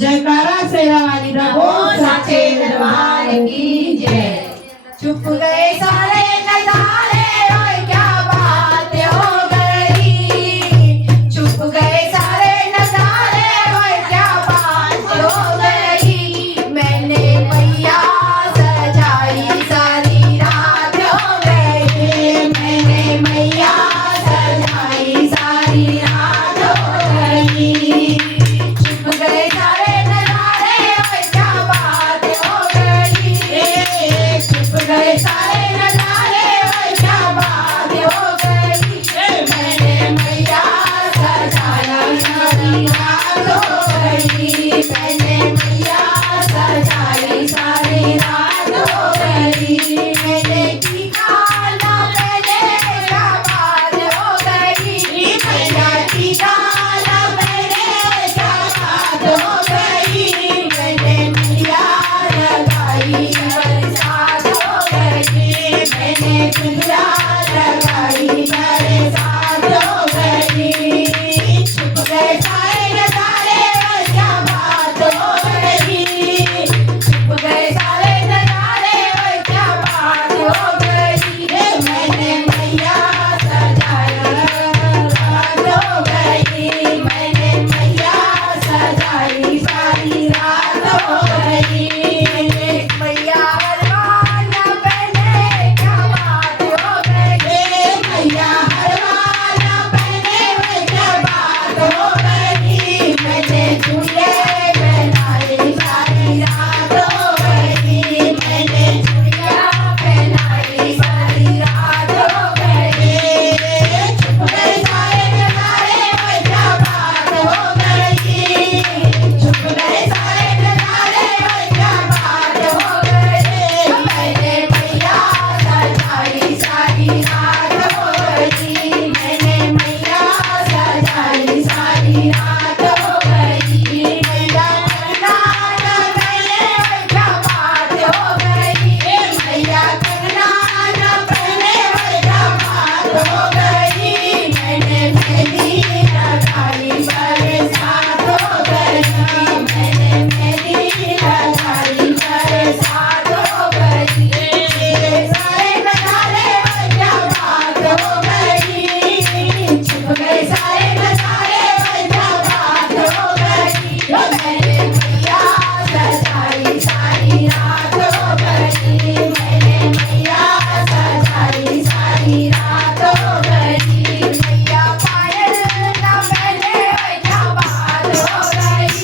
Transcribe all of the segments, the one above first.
जयकारा शेरा वाली रहो साचे दरबार की जय। चुप गए सारे नजारे और क्या बात हो गई। चुप गए सारे नजारे और क्या बात हो गई। मैंने मैया सजाई सारी रात हो गई। मैंने मैया सजाई सारी रात हो गई। चुप गए सारे नजारे और क्या बात हो गई। चुप गए सारे नजारे और क्या बात हो गई। मैंने मैया सजाई सारी रात हो गई। मैंने मैया सजाई सारी रात हो गई। मैंने टीका ना पहने क्या बात हो गई। मैया टीका ना पहने क्या बात हो गई। मैंने मैया लगाई बरसात हो गई। मैंने मैया लगाई बरसात हो गई। छुप गए सारे नजारे और क्या बात हो गई। छुप गए सारे नजारे और क्या बात हो गई। मैंने मैया सजाई रात हो गई। मैंने मैया सजाई सारी रात हो गई। मैया हरवान पहने क्या बात हो गई। मैया हरवान पहने क्या बात हो गई। मैंने झूले पहनाए सारी रात हो गई। मैंने झूलिया पहनाई सारी रात हो गई। छुप गए सारे नजारे और क्या बात हो गई। छुप गए सारे नजारे और क्या बात हो गई। मैंने मैया सजाई सारी रात हो गई। मैंने मैया सजाई सारी रात हो गई। मैया कंगना न पहने और क्या बात हो गई। मैया कंगना न पहने और क्या बात हो गई। मैंने मेहंदी लगाई बरसात हो गई। मैंने मेहंदी लगाई बरसात हो गई। सारे नजारे और क्या बात हो गई। छुप गए सारे नजारे और क्या बात हो गई। मैंने मैया सजाई सारी रात हो गई। मैंने मैया सजाई सारी रात हो गई। मैया पायल न पहने और क्या बात हो गई।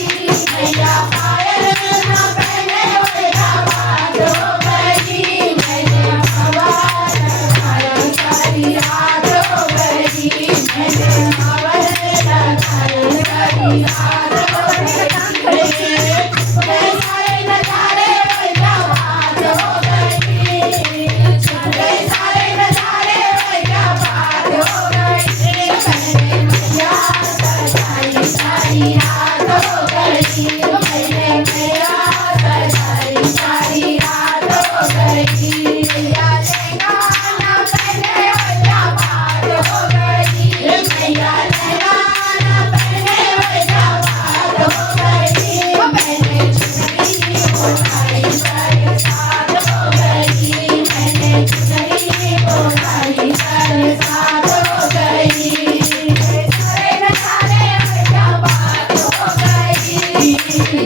मैया पायल न पहने और क्या बात हो गई। मैंने हवा लगाई सारी रात हो गई। मैंने हवा लगाई सारी रात हो गई। छुप गए सारे नजारे और क्या बात हो गई। छुप गए सारे नजारे और क्या बात हो गई। मैंने मैया सजाई सारी रात हो गई। मैंने मैया सजाई सारी रात हो गई। मैया लहंगा न पहने और क्या बात हो गई। मैया लहंगा न पहने और क्या बात हो गई। मैंने चुनरी ओढ़ाई बरसात हो गई। मैंने चुनरी ओढ़ाई बरसात हो गई। सारे नजारे और क्या बात हो गई।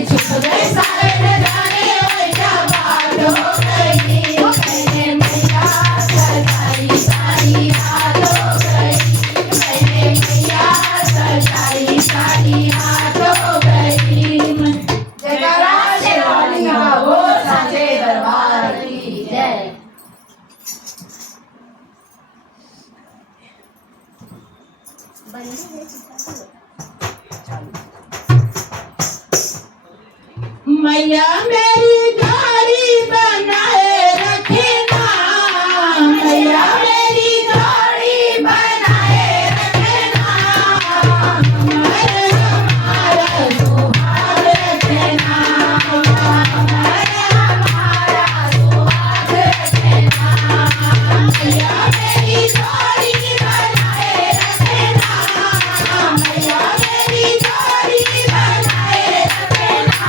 छुप गए सारे नजारे और क्या बात हो गई। मैंने मैया सजाई सारी रात हो गई। मैंने मैया सजाई सारी रात हो गई। जयकारा शेरा वाली हो साचे दरबार की जय। मैया मेरी गाड़ी बनाए रखना। मैया मेरी गाड़ी बनाए रखना। हमारा सुहाग रखना। हमारा सुहाग रखना। मैया मेरी गाड़ी बनाए रखना। मैया मेरी गाड़ी बनाए रखना।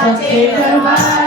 साचे दरबार